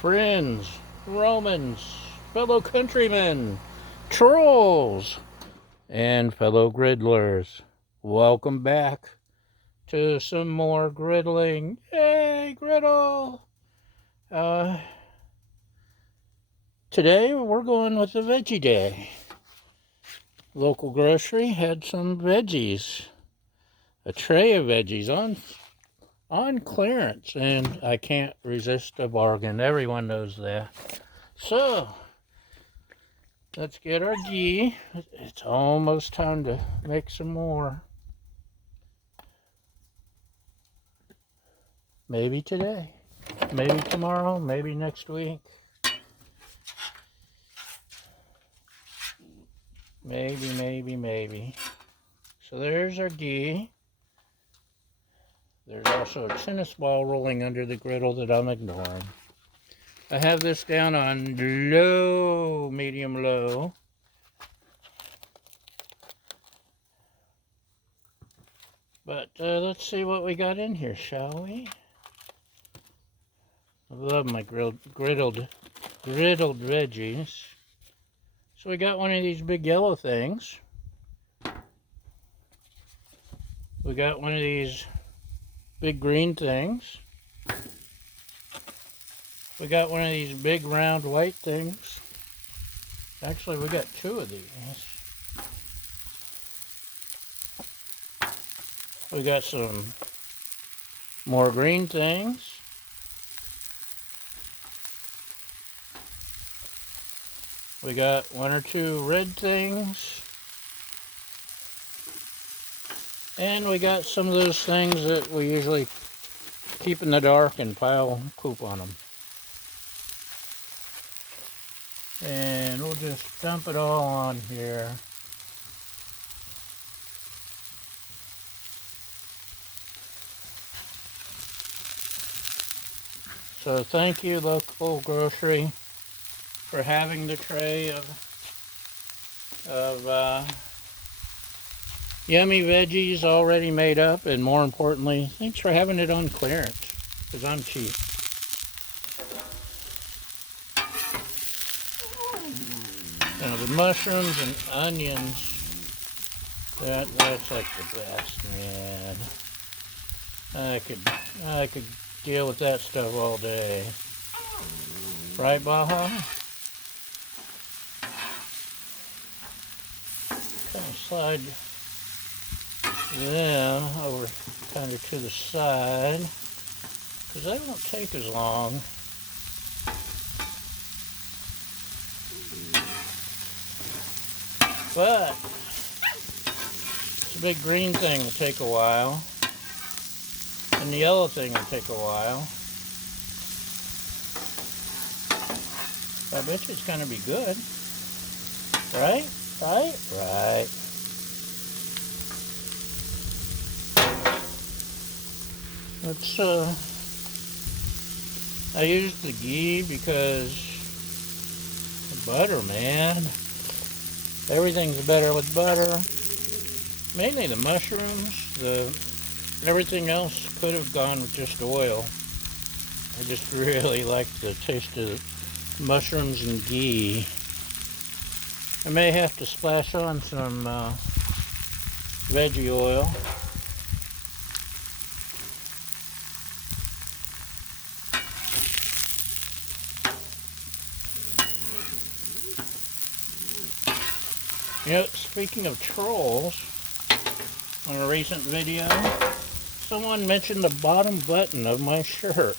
friends, Romans, fellow countrymen, trolls, and fellow griddlers. Welcome back to some more griddling. Yay, griddle! Uh, Today we're going with the Veggie Day. Local grocery had some veggies, a tray of veggies on clearance, and I can't resist a bargain. Everyone knows that. So, let's get our ghee. It's almost time to make some more. Maybe today, maybe tomorrow, maybe next week. Maybe. So there's our ghee. There's also a tennis ball rolling under the griddle that I'm ignoring. I have this down on low, medium low. But let's see what we got in here, shall we? I love my griddled veggies. So we got one of these big yellow things. We got one of these big green things. We got one of these big round white things. Actually, we got two of these. We got some more green things. We got one or two red things. And we got some of those things that we usually keep in the dark and pile poop on them. And we'll just dump it all on here. So thank you, local grocery, for having the tray of yummy veggies already made up, and more importantly, thanks for having it on clearance, because I'm cheap. Now the mushrooms and onions, that's like the best, man. I could deal with that stuff all day. Right, Baja? Kind of slide them over kind of to the side, because they don't take as long. But the big green thing will take a while, and the yellow thing will take a while. I bet you it's going to be good. Right? Let's, I used the ghee because butter, man. Everything's better with butter. Mainly the mushrooms. Everything else could have gone with just oil. I just really like the taste of mushrooms and ghee. I may have to splash on some veggie oil. You know, speaking of trolls, on a recent video, someone mentioned the bottom button of my shirt.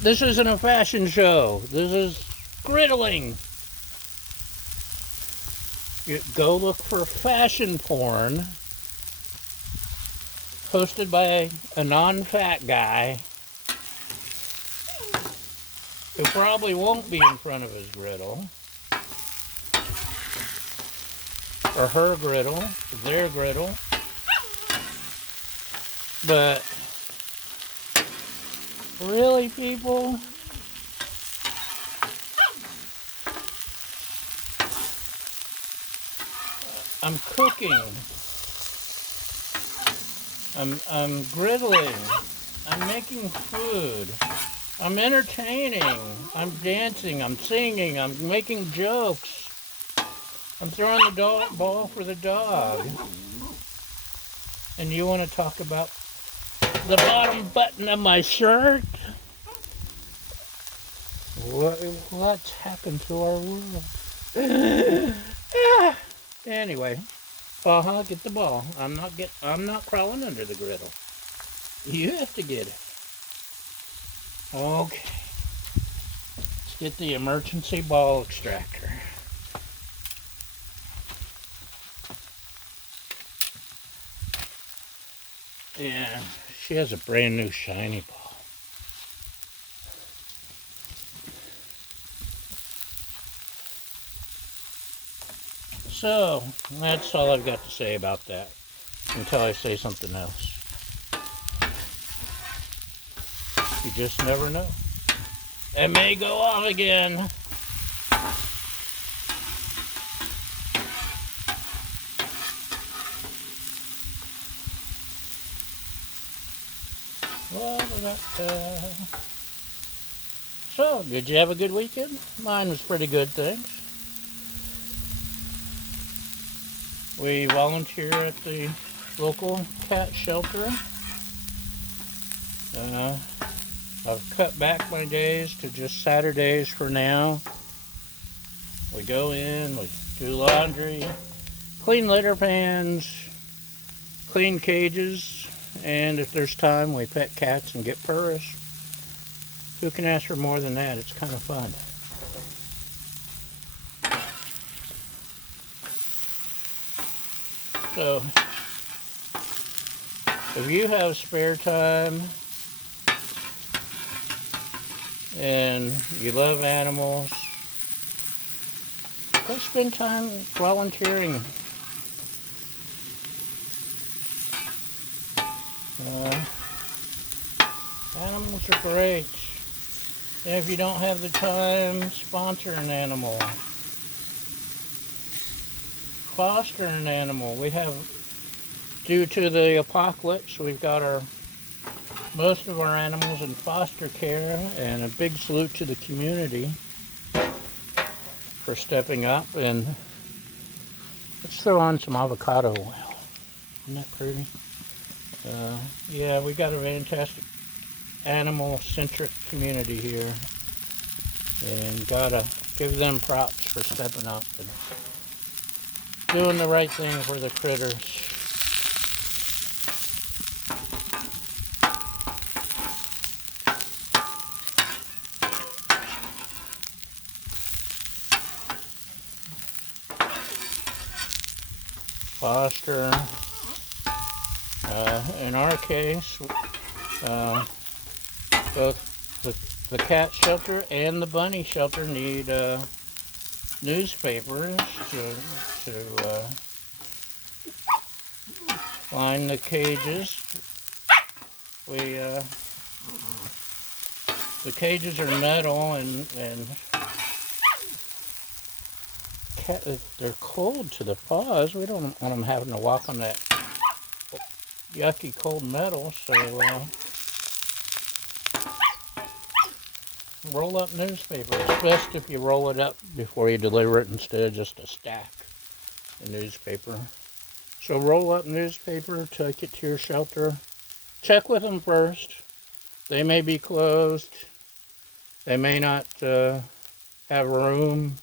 This isn't a fashion show. This is griddling. You go look for fashion porn hosted by a non-fat guy who probably won't be in front of his griddle. Or her griddle, their griddle. But really, people, I'm cooking. I'm griddling. I'm making food. I'm entertaining. I'm dancing. I'm singing. I'm making jokes. I'm throwing the ball for the dog. And you want to talk about the bottom button of my shirt? What's happened to our world? Anyway, get the ball. I'm not crawling under the griddle. You have to get it. Okay. Let's get the emergency ball extractor. Yeah, she has a brand new shiny ball. So, that's all I've got to say about that until I say something else. You just never know. It may go off again. So, did you have a good weekend? Mine was pretty good, thanks. We volunteer at the local cat shelter. I've cut back my days to just Saturdays for now. We go in, we do laundry, clean litter pans, clean cages, and if there's time, we pet cats and get purrs. Who can ask for more than that? It's kind of fun. So, if you have spare time and you love animals, go spend time volunteering. Animals are great. And if you don't have the time, sponsor an animal. Foster an animal. We have, due to the apocalypse, we've got most of our animals in foster care, and a big salute to the community for stepping up. And let's throw on some avocado oil. Isn't that pretty? Yeah, we got a fantastic animal-centric community here, and gotta give them props for stepping up and doing the right thing for the critters. Foster, in our case, both the cat shelter and the bunny shelter need newspapers to line the cages. The cages are metal, and they're cold to the paws. We don't want them having to walk on that yucky cold metal, so roll up newspaper. It's best if you roll it up before you deliver it instead of just a stack of newspaper. So roll up newspaper, take it to your shelter. Check with them first. They may be closed. They may not have room.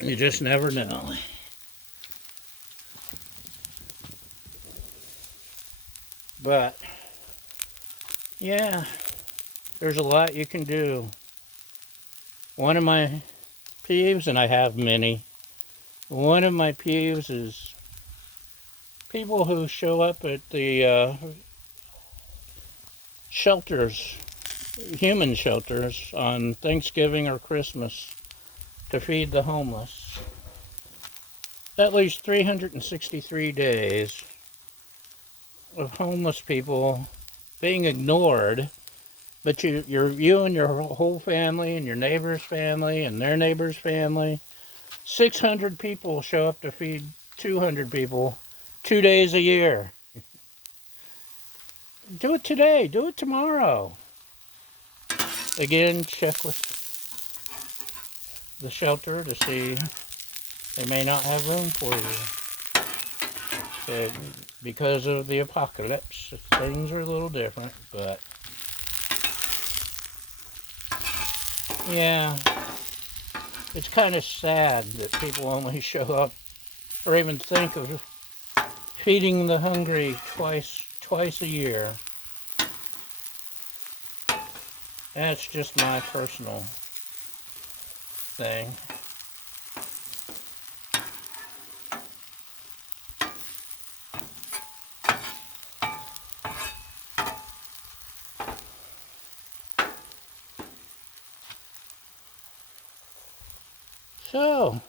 You just never know. But, yeah, there's a lot you can do. One of my peeves, and I have many, one of my peeves is people who show up at the shelters, human shelters, on Thanksgiving or Christmas to feed the homeless. At least 363 days of homeless people being ignored, but you and your whole family and your neighbor's family and their neighbor's family, 600 people show up to feed 200 people 2 days a year. Do it today. Do it tomorrow. again, check with the shelter to see they may not have room for you. Because of the apocalypse, things are a little different, but yeah, it's kind of sad that people only show up or even think of feeding the hungry twice a year. That's just my personal thing. So,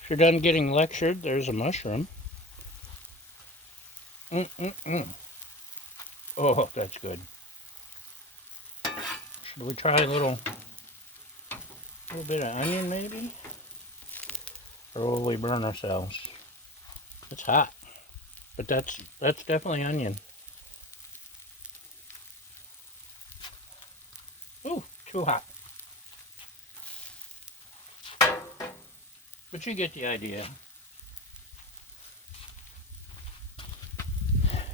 if you're done getting lectured, there's a mushroom. Oh, that's good. Should we try a little bit of onion maybe? Or will we burn ourselves? It's hot, but that's definitely onion. Ooh, too hot. But you get the idea.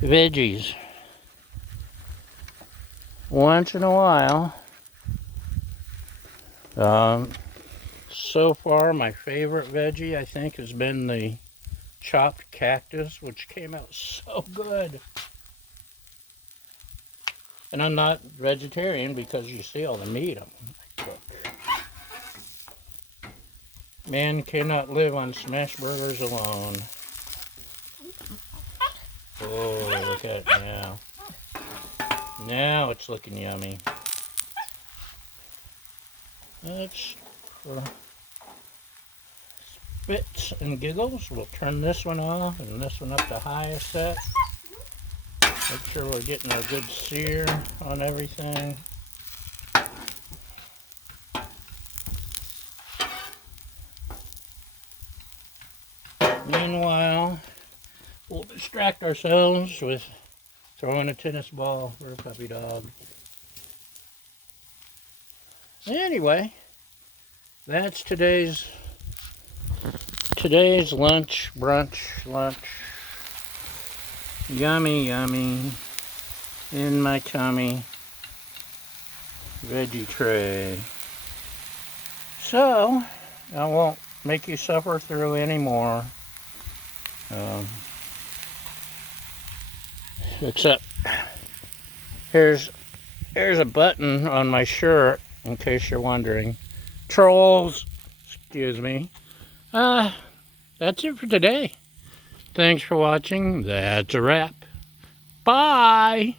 Veggies. Once in a while. So far, my favorite veggie, I think, has been the chopped cactus, which came out so good. And I'm not vegetarian because you see all the meat I cook. Man cannot live on smash burgers alone. Oh, look at it now. Now it's looking yummy. That's for spits and giggles. We'll turn this one off and this one up to highest set. Make sure we're getting a good sear on everything. Meanwhile, we'll distract ourselves with throwing a tennis ball for a puppy dog. Anyway, that's today's lunch. Yummy, yummy. In my tummy. Veggie tray. So, I won't make you suffer through anymore. Except, here's a button on my shirt, in case you're wondering. Trolls, excuse me. That's it for today. Thanks for watching. That's a wrap. Bye!